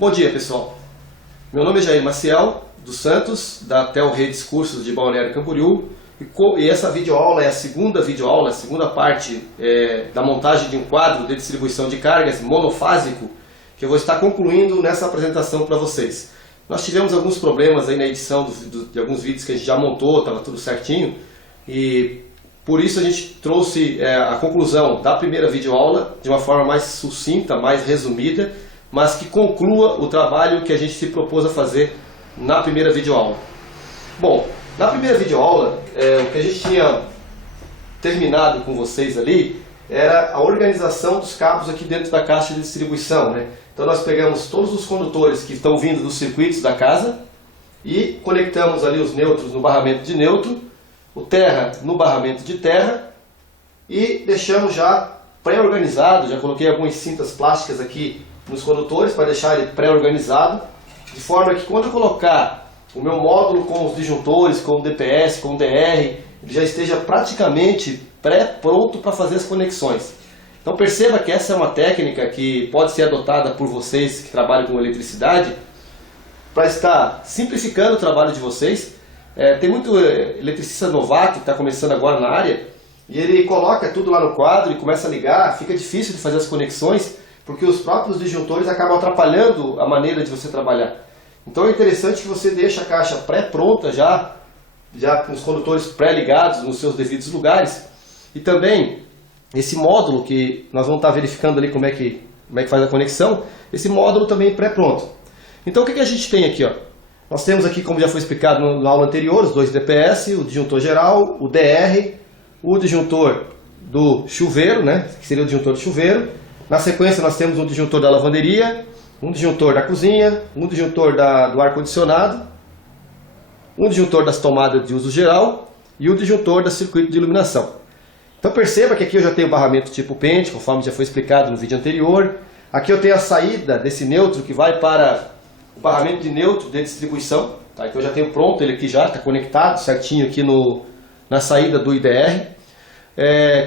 Bom dia, pessoal. Meu nome é Jair Maciel dos Santos, da Tel Redes Cursos de Balneário Camboriú, e essa videoaula é a segunda videoaula, a segunda parte da montagem de um quadro de distribuição de cargas monofásico, que eu vou estar concluindo nessa apresentação para vocês. Nós tivemos alguns problemas aí na edição de alguns vídeos que a gente já montou, estava tudo certinho, e por isso a gente trouxe a conclusão da primeira videoaula de uma forma mais sucinta, mais resumida, mas que conclua o trabalho que a gente se propôs a fazer na primeira videoaula. Bom, na primeira videoaula, o que a gente tinha terminado com vocês ali era a organização dos cabos aqui dentro da caixa de distribuição, né? Então nós pegamos todos os condutores que estão vindo dos circuitos da casa e conectamos ali os nêutrons no barramento de neutro, o terra no barramento de terra e deixamos já pré-organizado, já coloquei algumas cintas plásticas aqui nos condutores para deixar ele pré-organizado, de forma que quando eu colocar o meu módulo com os disjuntores, com o DPS, com o DR, ele já esteja praticamente pré-pronto para fazer as conexões. Então perceba que essa é uma técnica que pode ser adotada por vocês que trabalham com eletricidade para estar simplificando o trabalho de vocês. Tem muito eletricista novato que está começando agora na área e ele coloca tudo lá no quadro e começa a ligar, fica difícil de fazer as conexões porque os próprios disjuntores acabam atrapalhando a maneira de você trabalhar. Então é interessante que você deixe a caixa pré-pronta já com os condutores pré-ligados nos seus devidos lugares. E também esse módulo que nós vamos estar verificando ali como é que faz a conexão, esse módulo também pré-pronto. Então o que a gente tem aqui? Nós temos aqui, como já foi explicado na aula anterior, os dois DPS, o disjuntor geral, o DR, o disjuntor do chuveiro, né, que seria o disjuntor do chuveiro. Na sequência nós temos um disjuntor da lavanderia, um disjuntor da cozinha, um disjuntor do ar-condicionado, um disjuntor das tomadas de uso geral e o disjuntor do circuito de iluminação. Então perceba que aqui eu já tenho o barramento tipo pente, conforme já foi explicado no vídeo anterior. Aqui eu tenho a saída desse neutro que vai para o barramento de neutro de distribuição. Tá? Então eu já tenho pronto ele aqui já, está conectado certinho aqui na saída do IDR.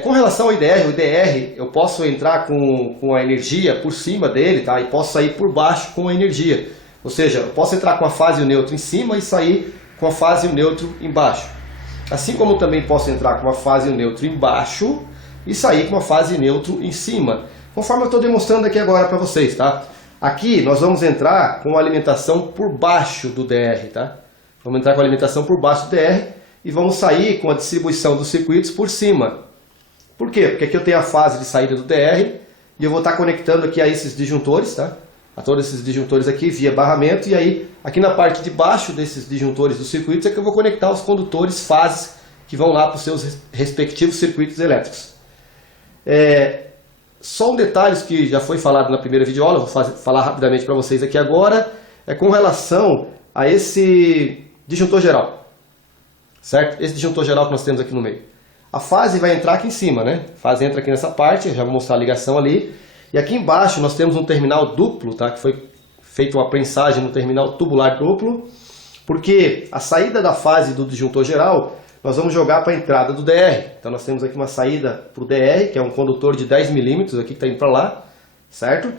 Com relação ao IDR, o IDR eu posso entrar com a energia por cima dele, tá? E posso sair por baixo com a energia. Ou seja, eu posso entrar com a fase e o neutro em cima e sair com a fase e o neutro embaixo. Assim como também posso entrar com a fase e o neutro embaixo e sair com a fase e neutro em cima. Conforme eu estou demonstrando aqui agora para vocês, tá? Aqui nós vamos entrar com a alimentação por baixo do DR, tá? Vamos entrar com a alimentação por baixo do DR. E vamos sair com a distribuição dos circuitos por cima. Por quê? Porque aqui eu tenho a fase de saída do DR e eu vou estar conectando aqui a esses disjuntores, tá? A todos esses disjuntores aqui via barramento e aí aqui na parte de baixo desses disjuntores dos circuitos é que eu vou conectar os condutores fases que vão lá para os seus respectivos circuitos elétricos. Só um detalhe que já foi falado na primeira videoaula, vou falar rapidamente para vocês aqui agora, é com relação a esse disjuntor geral. Certo? Esse disjuntor geral que nós temos aqui no meio. A fase vai entrar aqui em cima, né? A fase entra aqui nessa parte, eu já vou mostrar a ligação ali. E aqui embaixo nós temos um terminal duplo, tá? Que foi feita uma prensagem no terminal tubular duplo. Porque a saída da fase do disjuntor geral, nós vamos jogar para a entrada do DR. Então nós temos aqui uma saída para o DR, que é um condutor de 10 milímetros aqui que está indo para lá. Certo?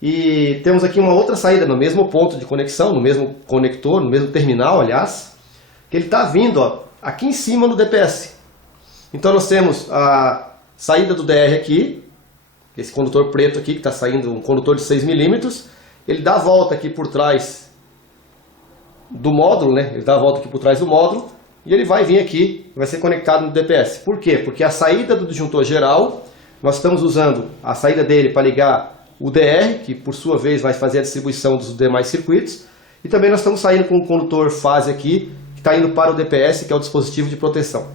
E temos aqui uma outra saída no mesmo ponto de conexão, no mesmo conector, no mesmo terminal, aliás. Que ele está vindo, aqui em cima no DPS. Então nós temos a saída do DR aqui, esse condutor preto aqui que está saindo, um condutor de 6 milímetros, ele dá a volta aqui por trás do módulo, né? Ele dá a volta aqui por trás do módulo e ele vai vir aqui, vai ser conectado no DPS. Por quê? Porque a saída do disjuntor geral, nós estamos usando a saída dele para ligar o DR, que por sua vez vai fazer a distribuição dos demais circuitos, e também nós estamos saindo com o condutor fase aqui, está indo para o DPS, que é o dispositivo de proteção.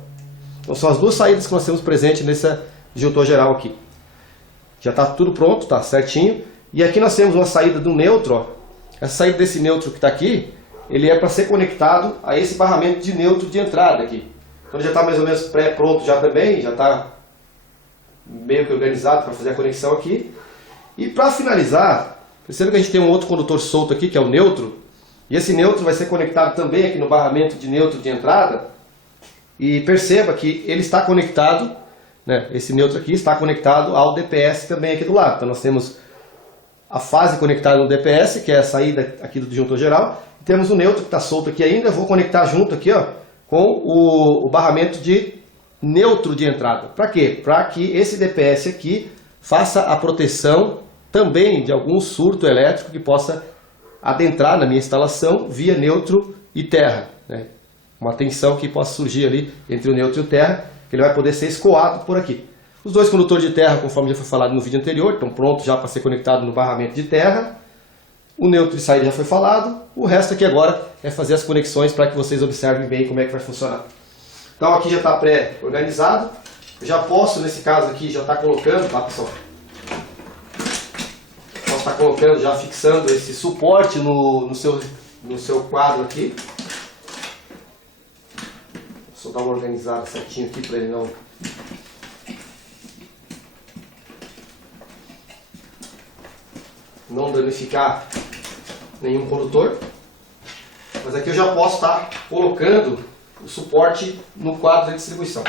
Então são as duas saídas que nós temos presente nesse disjuntor geral aqui. Já está tudo pronto, está certinho. E aqui nós temos uma saída do neutro. Essa saída desse neutro que está aqui, ele é para ser conectado a esse barramento de neutro de entrada aqui. Então ele já está mais ou menos pré-pronto já também, já está meio que organizado para fazer a conexão aqui. E para finalizar, perceba que a gente tem um outro condutor solto aqui, que é o neutro. E esse neutro vai ser conectado também aqui no barramento de neutro de entrada. E perceba que ele está conectado, né, esse neutro aqui está conectado ao DPS também aqui do lado. Então nós temos a fase conectada no DPS, que é a saída aqui do disjuntor geral. E temos o neutro que está solto aqui ainda. Eu vou conectar junto aqui, ó, com o barramento de neutro de entrada. Para quê? Para que esse DPS aqui faça a proteção também de algum surto elétrico que possa adentrar na minha instalação via neutro e terra, né? Uma tensão que possa surgir ali entre o neutro e o terra, que ele vai poder ser escoado por aqui. Os dois condutores de terra, conforme já foi falado no vídeo anterior, estão prontos já para ser conectados no barramento de terra. O neutro de saída já foi falado. O resto aqui agora é fazer as conexões para que vocês observem bem como é que vai funcionar. Então aqui já está pré-organizado. Eu já posso, nesse caso aqui, já estar colocando, tá, pessoal? Posso estar colocando, já fixando esse suporte no seu quadro aqui. Só dar uma organizada certinho aqui para ele não danificar nenhum condutor. Mas aqui eu já posso estar colocando o suporte no quadro de distribuição.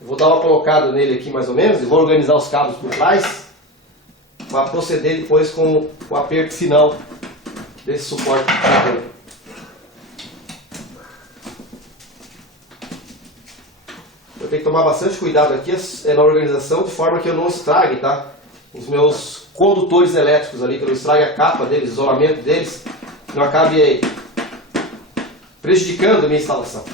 Eu vou dar uma colocada nele aqui mais ou menos e vou organizar os cabos por trás para proceder depois com o aperto final desse suporte. Eu tenho que tomar bastante cuidado aqui na organização de forma que eu não estrague, tá, os meus condutores elétricos ali, que eu não estrague a capa deles, o isolamento deles, que não acabe aí prejudicando a minha instalação.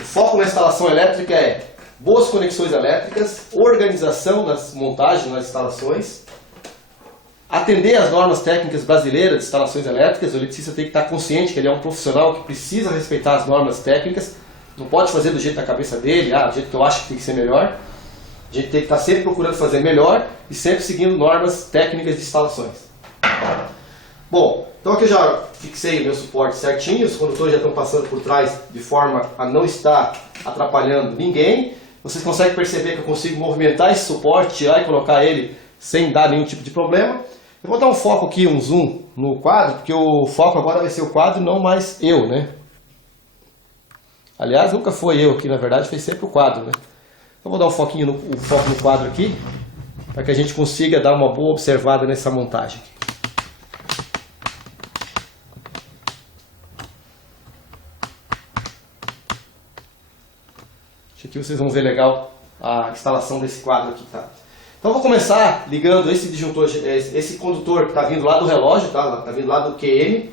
O foco na instalação elétrica é boas conexões elétricas, organização das montagens nas instalações, atender às normas técnicas brasileiras de instalações elétricas. O eletricista tem que estar consciente que ele é um profissional que precisa respeitar as normas técnicas, não pode fazer do jeito da cabeça dele, do jeito que eu acho que tem que ser melhor. A gente tem que estar sempre procurando fazer melhor e sempre seguindo normas técnicas de instalações. Bom, então aqui eu já fixei o meu suporte certinho, os condutores já estão passando por trás de forma a não estar atrapalhando ninguém. Vocês conseguem perceber que eu consigo movimentar esse suporte, tirar e colocar ele sem dar nenhum tipo de problema. Eu vou dar um foco aqui, um zoom no quadro, porque o foco agora vai ser o quadro, não mais eu, né? Aliás, nunca foi eu aqui, na verdade, foi sempre o quadro, né? Então vou dar um foco no quadro aqui, para que a gente consiga dar uma boa observada nessa montagem. Aqui vocês vão ver legal a instalação desse quadro aqui, tá? Então eu vou começar ligando esse disjuntor, esse condutor que está vindo lá do relógio, tá? Está vindo lá do QM.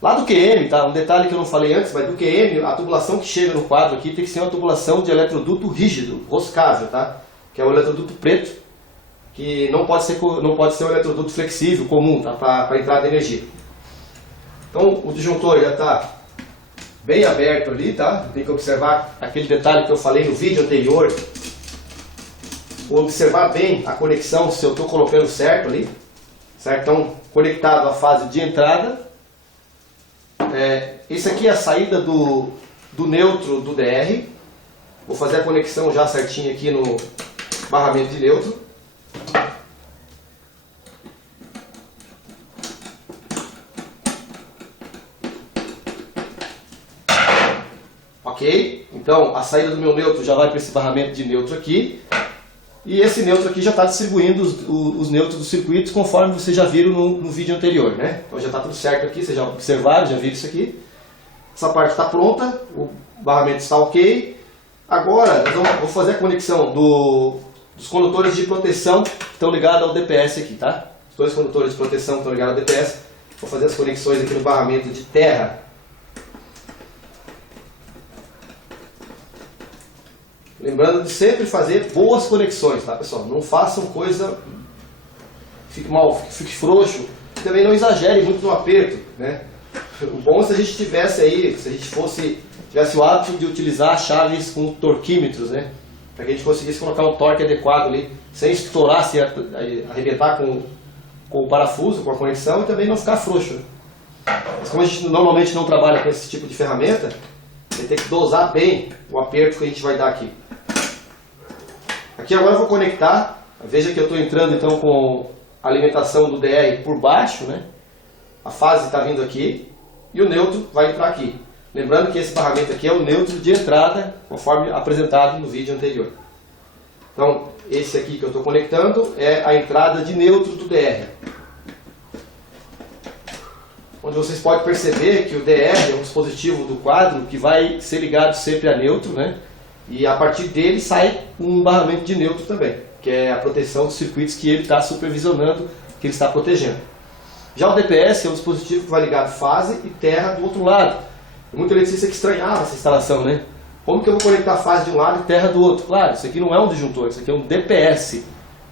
Lá do QM, tá? Um detalhe que eu não falei antes, mas do QM, a tubulação que chega no quadro aqui tem que ser uma tubulação de eletroduto rígido, roscável, tá? Que é o eletroduto preto, que não pode ser um eletroduto flexível, comum, tá? Para entrada de energia. Então o disjuntor já está bem aberto ali, tá? Tem que observar aquele detalhe que eu falei no vídeo anterior. Vou observar bem a conexão, se eu estou colocando certo ali. Certo? Então, conectado à fase de entrada. Esse aqui é a saída do neutro do DR. Vou fazer a conexão já certinho aqui no barramento de neutro. Ok? Então a saída do meu neutro já vai para esse barramento de neutro aqui. E esse neutro aqui já está distribuindo os neutros dos circuitos conforme vocês já viram no vídeo anterior, né? Então já está tudo certo aqui, vocês já observaram, já viram isso aqui. Essa parte está pronta, o barramento está ok. Agora vou fazer a conexão dos condutores de proteção que estão ligados ao DPS aqui, tá? Os dois condutores de proteção estão ligados ao DPS. Vou fazer as conexões aqui no barramento de terra. Lembrando de sempre fazer boas conexões, tá, pessoal? Não façam coisa fique frouxo, e também não exagere muito no aperto, né? O bom é se a gente tivesse aí, se a gente tivesse o hábito de utilizar chaves com torquímetros, né? Para que a gente conseguisse colocar um torque adequado ali, sem estourar, sem arrebentar com o parafuso, com a conexão, e também não ficar frouxo. Mas como a gente normalmente não trabalha com esse tipo de ferramenta, a gente tem que dosar bem o aperto que a gente vai dar aqui. Aqui agora eu vou conectar, veja que eu estou entrando então com a alimentação do DR por baixo, né? A fase está vindo aqui, e o neutro vai entrar aqui. Lembrando que esse barramento aqui é o neutro de entrada, conforme apresentado no vídeo anterior. Então, esse aqui que eu estou conectando é a entrada de neutro do DR. Onde vocês podem perceber que o DR é um dispositivo do quadro que vai ser ligado sempre a neutro, né? E a partir dele sai um barramento de neutro também, que é a proteção dos circuitos que ele está supervisionando, que ele está protegendo. Já o DPS é um dispositivo que vai ligar fase e terra do outro lado. Muito eletricista que estranhava essa instalação, né? Como que eu vou conectar fase de um lado e terra do outro? Claro, isso aqui não é um disjuntor, isso aqui é um DPS.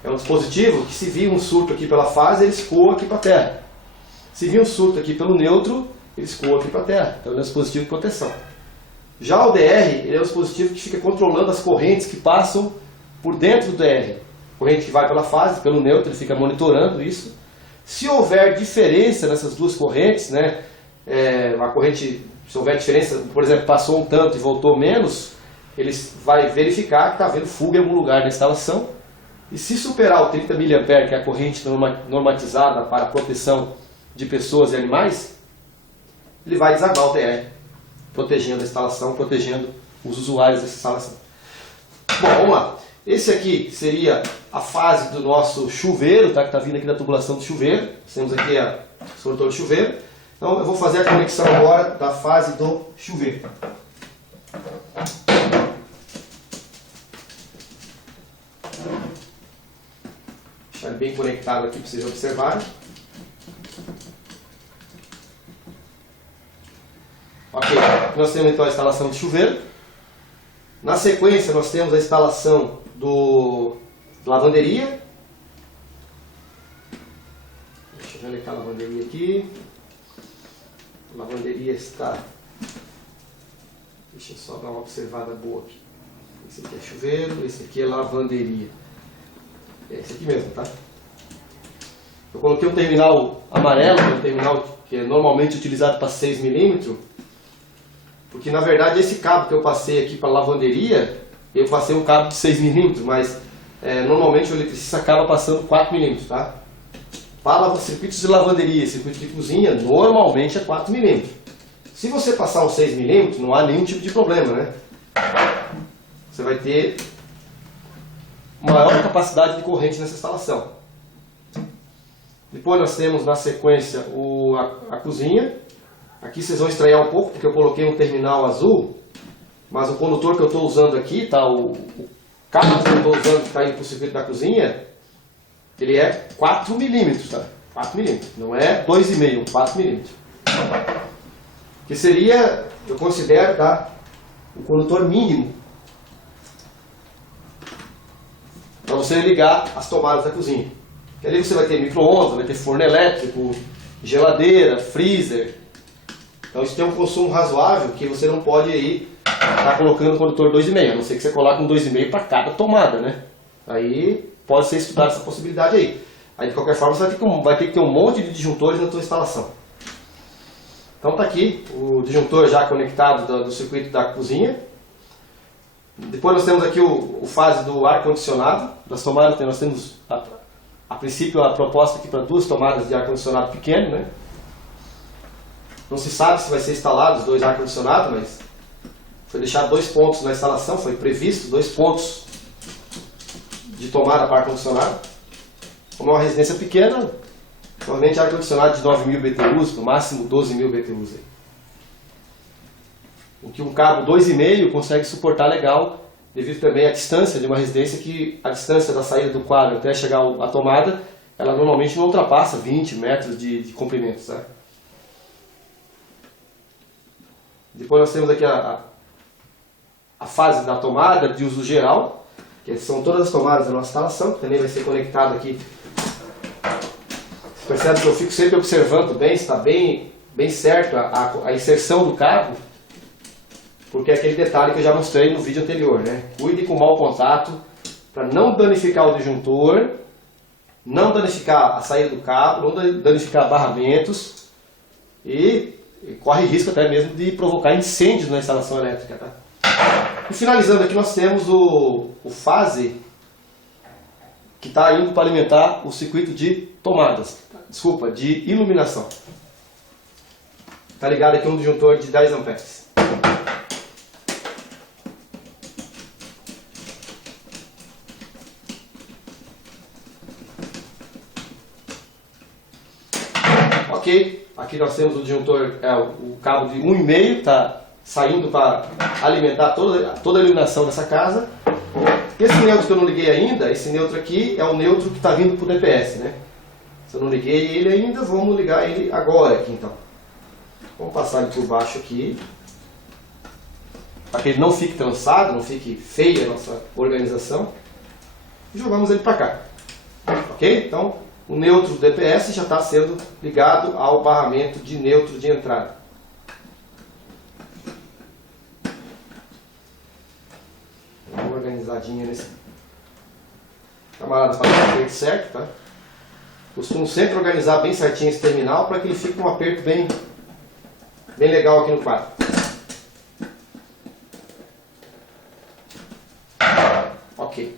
É um dispositivo que, se vir um surto aqui pela fase, ele escoa aqui para a terra. Se vir um surto aqui pelo neutro, ele escoa aqui para a terra. Então ele é um dispositivo de proteção. Já o DR, ele é um dispositivo que fica controlando as correntes que passam por dentro do DR. Corrente que vai pela fase, pelo neutro, ele fica monitorando isso. Se houver diferença nessas duas correntes, né, a corrente, se houver diferença, por exemplo, passou um tanto e voltou menos, ele vai verificar que está havendo fuga em algum lugar na instalação. E se superar o 30 mA, que é a corrente normatizada para a proteção de pessoas e animais, ele vai desabar o DR, protegendo a instalação, protegendo os usuários dessa instalação. Bom, vamos lá. Esse aqui seria a fase do nosso chuveiro, tá? Que está vindo aqui da tubulação do chuveiro. Temos aqui o solutor de chuveiro. Então eu vou fazer a conexão agora da fase do chuveiro. Deixar ele bem conectado aqui para vocês observarem. Ok, nós temos então a instalação de chuveiro. Na sequência nós temos a instalação da lavanderia. Deixa eu conectar a lavanderia aqui. A lavanderia está... Deixa eu só dar uma observada boa aqui. Esse aqui é chuveiro, esse aqui é lavanderia. É esse aqui mesmo, tá? Eu coloquei um terminal amarelo, que é um terminal que é normalmente utilizado para 6 mm, porque na verdade esse cabo que eu passei aqui para a lavanderia, eu passei um cabo de 6 mm, mas normalmente o eletricista acaba passando 4 mm, tá? Para circuitos de lavanderia, circuito de cozinha, normalmente é 4 mm. Se você passar um 6 mm, não há nenhum tipo de problema, né? Você vai ter maior capacidade de corrente nessa instalação. Depois nós temos na sequência a cozinha. Aqui vocês vão estranhar um pouco porque eu coloquei um terminal azul, mas o condutor que eu estou usando aqui, tá, o cabo que eu estou usando que está indo para o circuito da cozinha, ele é 4 mm, tá? 4 mm, não é 2,5, 4 mm. Que seria, eu considero, tá, o condutor mínimo para você ligar as tomadas da cozinha. E ali você vai ter micro-ondas, vai ter forno elétrico, geladeira, freezer. Então isso tem um consumo razoável que você não pode aí estar colocando o condutor 2,5, a não ser que você coloque um 2,5 para cada tomada, né? Aí pode ser estudada essa possibilidade aí. Aí de qualquer forma você vai ter que ter um monte de disjuntores na sua instalação. Então está aqui o disjuntor já conectado do circuito da cozinha. Depois nós temos aqui o fase do ar-condicionado. Das tomadas nós temos, a princípio, a proposta aqui para 2 tomadas de ar-condicionado pequeno, né? Não se sabe se vai ser instalado os 2 ar-condicionados, mas foi deixado 2 pontos na instalação, foi previsto 2 pontos de tomada para ar-condicionado. Como é uma residência pequena, provavelmente ar-condicionado de 9.000 BTUs, no máximo 12.000 BTUs. Aí. O que um cabo 2,5 consegue suportar legal, devido também à distância de uma residência, que a distância da saída do quadro até chegar à tomada, ela normalmente não ultrapassa 20 metros de comprimento. Tá? Depois nós temos aqui a fase da tomada de uso geral, que são todas as tomadas da nossa instalação, que também vai ser conectado aqui. Você percebe que eu fico sempre observando bem, se está bem certo a inserção do cabo, porque é aquele detalhe que eu já mostrei no vídeo anterior, né? Cuide com o mau contato para não danificar o disjuntor, não danificar a saída do cabo, não danificar barramentos e corre risco até mesmo de provocar incêndios na instalação elétrica. Tá? E finalizando aqui nós temos o fase que está indo para alimentar o circuito de tomadas, de iluminação. está ligado aqui um disjuntor de 10 amperes. Ok, aqui nós temos o disjuntor, o cabo de 1,5, está saindo para alimentar toda a iluminação dessa casa. Esse neutro que eu não liguei ainda, esse neutro aqui é o neutro que está vindo para o DPS, né? Se eu não liguei ele ainda, vamos ligar ele agora aqui então. Vamos passar ele por baixo aqui, para que ele não fique trançado, não fique feia a nossa organização. E jogamos ele para cá. Ok? Então, o neutro do DPS já está sendo ligado ao barramento de neutro de entrada. Dá uma organizadinha nesse camarada para dar o aperto certo, tá? Costumo sempre organizar bem certinho esse terminal para que ele fique com um aperto bem legal aqui no quadro. Ok.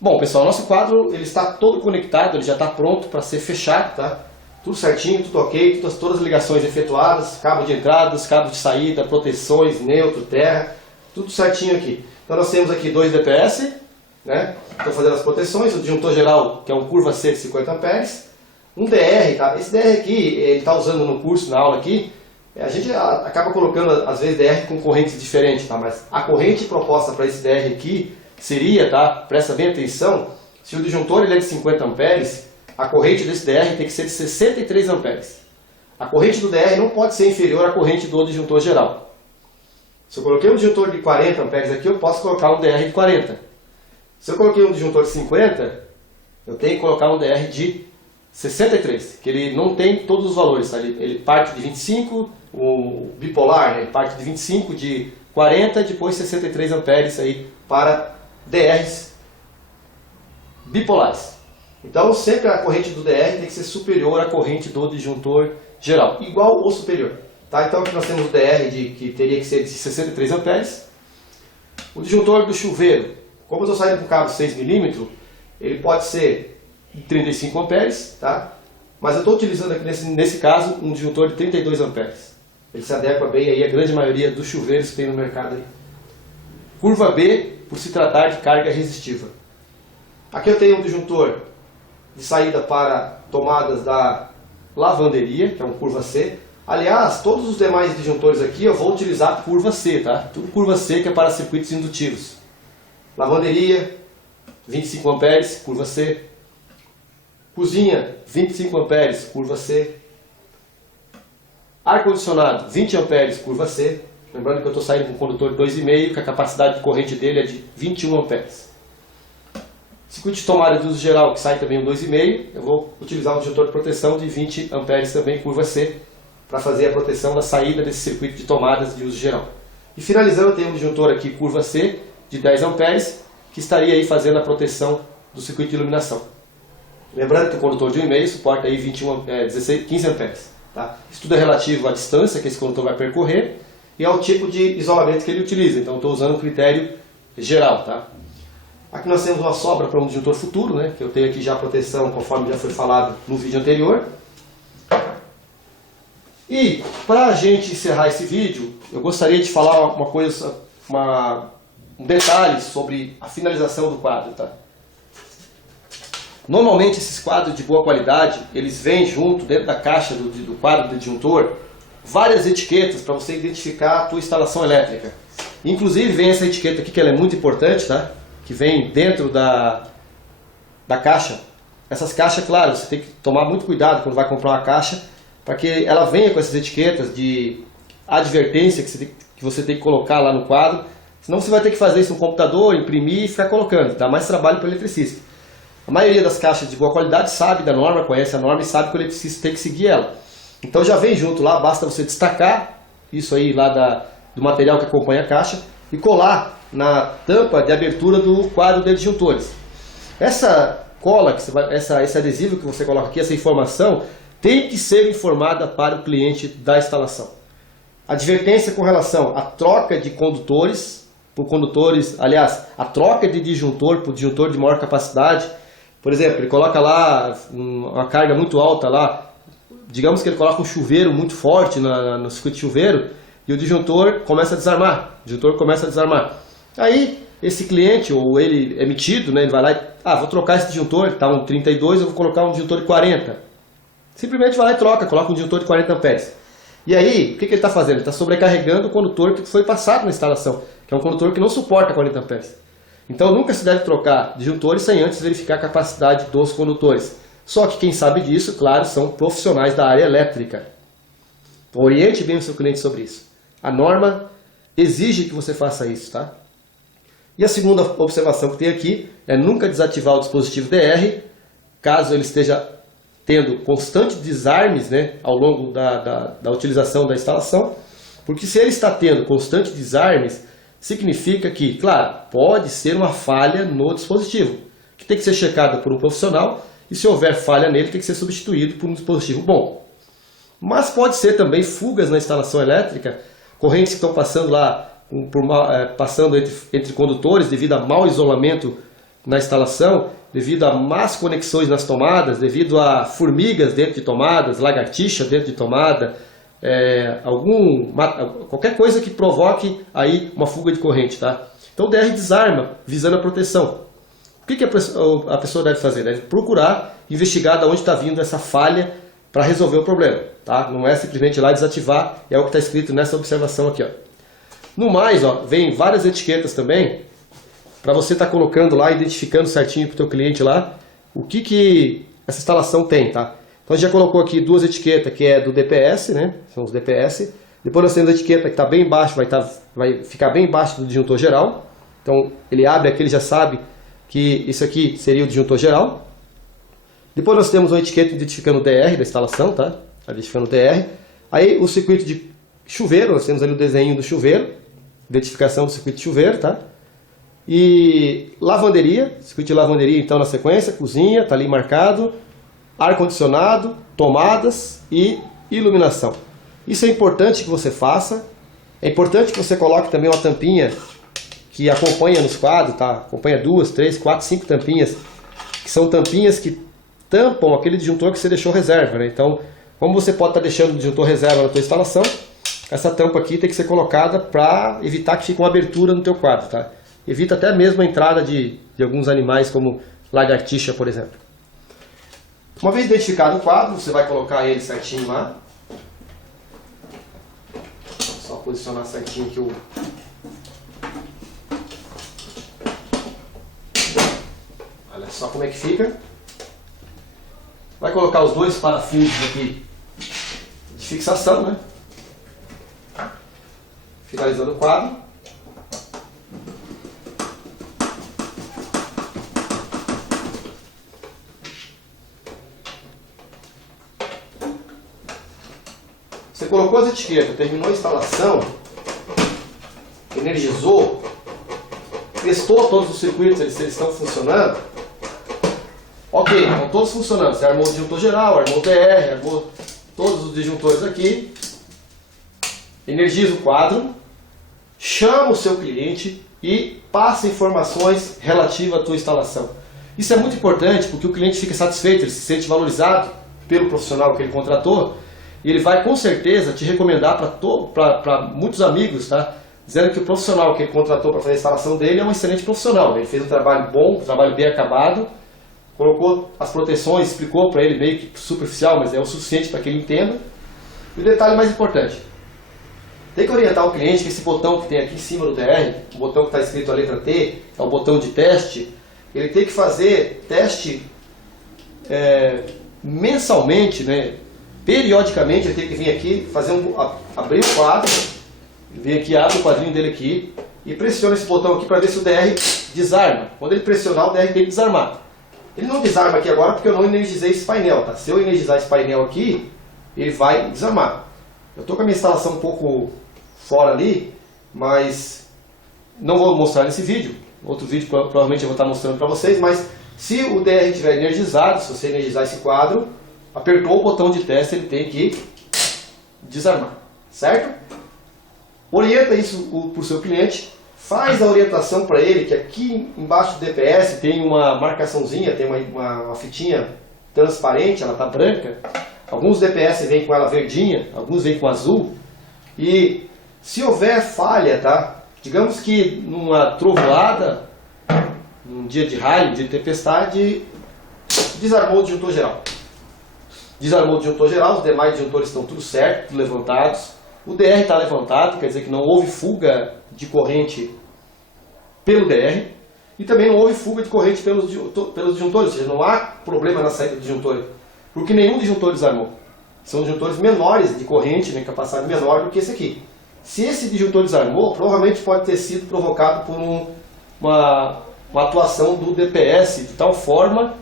Bom, pessoal, nosso quadro ele está todo conectado, ele já está pronto para ser fechado, tá? Tudo certinho, tudo ok, todas as ligações efetuadas, cabo de entradas, cabo de saída, proteções, neutro, terra, tudo certinho aqui. Então nós temos aqui 2 DPS, né? Estou fazendo as proteções, o disjuntor geral, que é um curva C de 50 amperes, um DR, tá? Esse DR aqui, ele está usando no curso, na aula aqui, a gente acaba colocando às vezes DR com correntes diferentes, tá? Mas a corrente proposta para esse DR aqui seria, tá? Presta bem atenção, se o disjuntor ele é de 50 amperes, a corrente desse DR tem que ser de 63 amperes. A corrente do DR não pode ser inferior à corrente do disjuntor geral. Se eu coloquei um disjuntor de 40 amperes aqui, eu posso colocar um DR de 40. Se eu coloquei um disjuntor de 50, eu tenho que colocar um DR de 63, que ele não tem todos os valores. Tá? Ele parte de 25, o bipolar, né? Ele parte de 25, de 40, depois 63 amperes aí para DRs bipolares. Então sempre a corrente do DR tem que ser superior à corrente do disjuntor geral, igual ou superior. Tá? Então aqui nós temos o DR que teria que ser de 63 amperes. O disjuntor do chuveiro, como eu estou saindo com cabo 6 mm, ele pode ser de 35 amperes, tá? Mas eu estou utilizando aqui nesse caso um disjuntor de 32 amperes. Ele se adequa bem aí à grande maioria dos chuveiros que tem no mercado aí. Curva B, por se tratar de carga resistiva. Aqui eu tenho um disjuntor de saída para tomadas da lavanderia, que é um curva C. Aliás, todos os demais disjuntores aqui eu vou utilizar curva C, tá? Tudo curva C que é para circuitos indutivos. Lavanderia, 25 amperes, curva C. Cozinha, 25 amperes, curva C. Ar-condicionado, 20 amperes, curva C. Lembrando que eu estou saindo com um condutor de 2,5, que a capacidade de corrente dele é de 21 amperes. Circuito de tomada de uso geral, que sai também um 2,5, eu vou utilizar um disjuntor de proteção de 20 amperes também, curva C, para fazer a proteção da saída desse circuito de tomadas de uso geral. E finalizando, eu tenho um disjuntor aqui, curva C, de 10 amperes, que estaria aí fazendo a proteção do circuito de iluminação. Lembrando que o condutor de 1,5 suporta aí 15 amperes. Tá? Isso tudo é relativo à distância que esse condutor vai percorrer e ao tipo de isolamento que ele utiliza. Então estou usando um critério geral. Tá? Aqui nós temos uma sobra para um disjuntor futuro, né? Que eu tenho aqui já a proteção, conforme já foi falado no vídeo anterior. E para a gente encerrar esse vídeo, eu gostaria de falar uma coisa, um detalhe sobre a finalização do quadro. Tá? Normalmente esses quadros de boa qualidade, eles vêm junto, dentro da caixa do quadro do disjuntor, várias etiquetas para você identificar a tua instalação elétrica. Inclusive vem essa etiqueta aqui que ela é muito importante, tá? Que vem dentro da caixa. Essas caixas, claro, você tem que tomar muito cuidado quando vai comprar uma caixa, para que ela venha com essas etiquetas de advertência que você tem que colocar lá no quadro. Senão você vai ter que fazer isso no computador, imprimir e ficar colocando. Dá mais trabalho para o eletricista. A maioria das caixas de boa qualidade sabe da norma, conhece a norma e sabe que o eletricista tem que seguir ela. Então já vem junto lá, basta você destacar isso aí lá do material que acompanha a caixa e colar na tampa de abertura do quadro de disjuntores. Essa cola, esse adesivo que você coloca aqui, essa informação, tem que ser informada para o cliente da instalação. Advertência com relação à troca de condutores por condutores, aliás, a troca de disjuntor por disjuntor de maior capacidade, Por exemplo, ele coloca lá uma carga muito alta lá, digamos que ele coloca um chuveiro muito forte no circuito de chuveiro e o disjuntor começa a desarmar. Aí esse cliente, ou ele emitido, né, ele vai lá e, vou trocar esse disjuntor, está um 32, eu vou colocar um disjuntor de 40. Simplesmente vai lá e coloca um disjuntor de 40 amperes. E aí, o que ele está fazendo? Ele está sobrecarregando o condutor que foi passado na instalação, que é um condutor que não suporta 40 amperes. Então nunca se deve trocar disjuntores sem antes verificar a capacidade dos condutores. Só que quem sabe disso, claro, são profissionais da área elétrica. Oriente bem o seu cliente sobre isso. A norma exige que você faça isso, tá? E a segunda observação que tem aqui é nunca desativar o dispositivo DR, caso ele esteja tendo constantes desarmes, né, ao longo da utilização da instalação, porque se ele está tendo constantes desarmes, significa que, claro, pode ser uma falha no dispositivo, que tem que ser checada por um profissional, e se houver falha nele, tem que ser substituído por um dispositivo bom. Mas pode ser também fugas na instalação elétrica, correntes que estão passando lá, passando entre condutores devido a mau isolamento na instalação, devido a más conexões nas tomadas, devido a formigas dentro de tomadas, lagartixa dentro de tomada, qualquer coisa que provoque aí uma fuga de corrente, tá? Então o DR desarma, visando a proteção. O que a pessoa deve fazer? Deve procurar investigar de onde está vindo essa falha para resolver o problema, tá? Não é simplesmente ir lá desativar, é o que está escrito nessa observação aqui, ó. No mais, ó, vem várias etiquetas também, para você estar colocando lá, identificando certinho para o teu cliente lá, o que essa instalação tem, tá? Então a gente já colocou aqui duas etiquetas, que é do DPS, né? São os DPS. Depois nós temos a etiqueta que está bem embaixo, vai ficar bem embaixo do disjuntor geral. Então ele abre aqui, ele já sabe que isso aqui seria o disjuntor geral. Depois nós temos uma etiqueta identificando o DR da instalação, tá? Identificando o DR. Aí o circuito de chuveiro, nós temos ali o desenho do chuveiro, identificação do circuito de chuveiro, tá? E lavanderia, circuito de lavanderia então na sequência, cozinha, está ali marcado, ar-condicionado, tomadas e iluminação. Isso é importante que você faça, é importante que você coloque também uma tampinha que acompanha nos quadros, tá? Acompanha 2, 3, 4, 5 tampinhas, que são tampinhas que tampam aquele disjuntor que você deixou reserva, né? Então, como você pode estar deixando o disjuntor reserva na tua instalação, essa tampa aqui tem que ser colocada para evitar que fique uma abertura no teu quadro, tá? Evita até mesmo a entrada de alguns animais como lagartixa, por exemplo. Uma vez identificado o quadro, você vai colocar ele certinho lá. Só posicionar certinho aqui o... Olha só como é que fica. Vai colocar os dois parafusos aqui de fixação, né? Finalizando o quadro. Você colocou as etiquetas, terminou a instalação, energizou, testou todos os circuitos, se eles estão funcionando. Ok, estão todos funcionando. Você armou o disjuntor geral, armou o DR, armou todos os disjuntores aqui. Energiza o quadro, chama o seu cliente e passa informações relativas à tua instalação. Isso é muito importante porque o cliente fica satisfeito, ele se sente valorizado pelo profissional que ele contratou. E ele vai com certeza te recomendar para muitos amigos, tá? Dizendo que o profissional que ele contratou para fazer a instalação dele é um excelente profissional. Ele fez um trabalho bom, um trabalho bem acabado, colocou as proteções, explicou para ele meio que superficial, mas é o suficiente para que ele entenda. E o detalhe mais importante, tem que orientar o cliente que esse botão que tem aqui em cima do DR, o botão que está escrito a letra T, é o botão de teste, ele tem que fazer teste mensalmente, né? Periodicamente ele tem que vir aqui, abrir o quadro, vem aqui, abre o quadrinho dele aqui e pressiona esse botão aqui para ver se o DR desarma. Quando ele pressionar, o DR tem que desarmar. Ele não desarma aqui agora porque eu não energizei esse painel, tá? Se eu energizar esse painel aqui, ele vai desarmar. Eu estou com a minha instalação um pouco fora ali, mas não vou mostrar nesse vídeo. Outro vídeo provavelmente eu vou estar mostrando para vocês, mas se o DR estiver energizado, se você energizar esse quadro, apertou o botão de teste, ele tem que desarmar, certo? Orienta isso para o seu cliente faz a orientação para ele que aqui embaixo do DPS tem uma marcaçãozinha, tem uma fitinha transparente, ela está branca. Alguns DPS vêm com ela verdinha, alguns vêm com azul. E se houver falha, tá? Digamos que numa trovoada, num dia de raio, dia de tempestade, desarmou o disjuntor geral. Desarmou o disjuntor geral, os demais disjuntores estão tudo certo, tudo levantados. O DR está levantado, quer dizer que não houve fuga de corrente pelo DR. E também não houve fuga de corrente pelos disjuntores, ou seja, não há problema na saída do disjuntor. Porque nenhum disjuntor desarmou. São disjuntores menores de corrente, né, capacidade menor do que esse aqui. Se esse disjuntor desarmou, provavelmente pode ter sido provocado por uma atuação do DPS de tal forma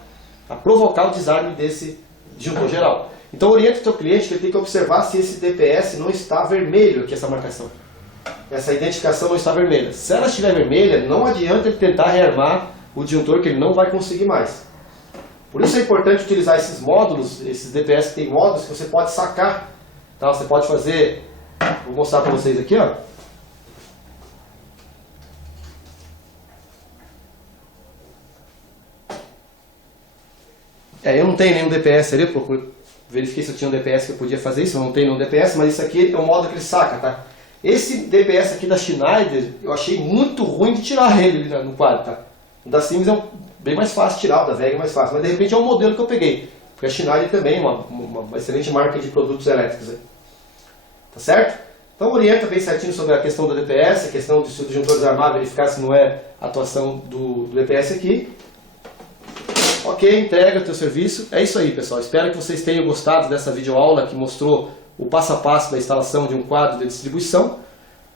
a provocar o desarme desse disjuntor geral. Então orienta o teu cliente que ele tem que observar se esse DPS não está vermelho aqui, essa marcação. Essa identificação não está vermelha. Se ela estiver vermelha, não adianta ele tentar rearmar o disjuntor, que ele não vai conseguir mais. Por isso é importante utilizar esses módulos, esses DPS que tem módulos que você pode sacar. Tá? Você pode fazer, vou mostrar para vocês aqui, ó. Eu não tenho nenhum DPS ali, verifiquei se eu tinha um DPS que eu podia fazer isso, eu não tenho nenhum DPS, mas isso aqui é o módulo que ele saca, tá? Esse DPS aqui da Schneider, eu achei muito ruim de tirar ele ali no quadro, tá? O da Siemens é bem mais fácil de tirar, o da VEG é mais fácil, mas de repente é um modelo que eu peguei, porque a Schneider também é uma excelente marca de produtos elétricos aí. Tá certo? Então orienta bem certinho sobre a questão do DPS, a questão de se o disjuntor desarmar, verificar se não é atuação do DPS aqui. Ok, entrega o teu serviço. É isso aí, pessoal. Espero que vocês tenham gostado dessa videoaula que mostrou o passo a passo da instalação de um quadro de distribuição.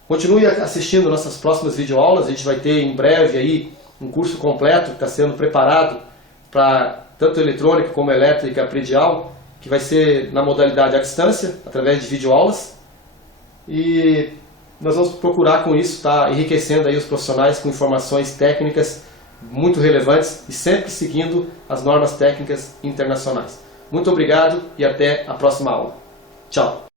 Continue assistindo nossas próximas videoaulas. A gente vai ter em breve aí um curso completo que está sendo preparado para tanto eletrônica como elétrica predial, que vai ser na modalidade à distância, através de videoaulas. E nós vamos procurar com isso estar enriquecendo aí os profissionais com informações técnicas muito relevantes e sempre seguindo as normas técnicas internacionais. Muito obrigado e até a próxima aula. Tchau!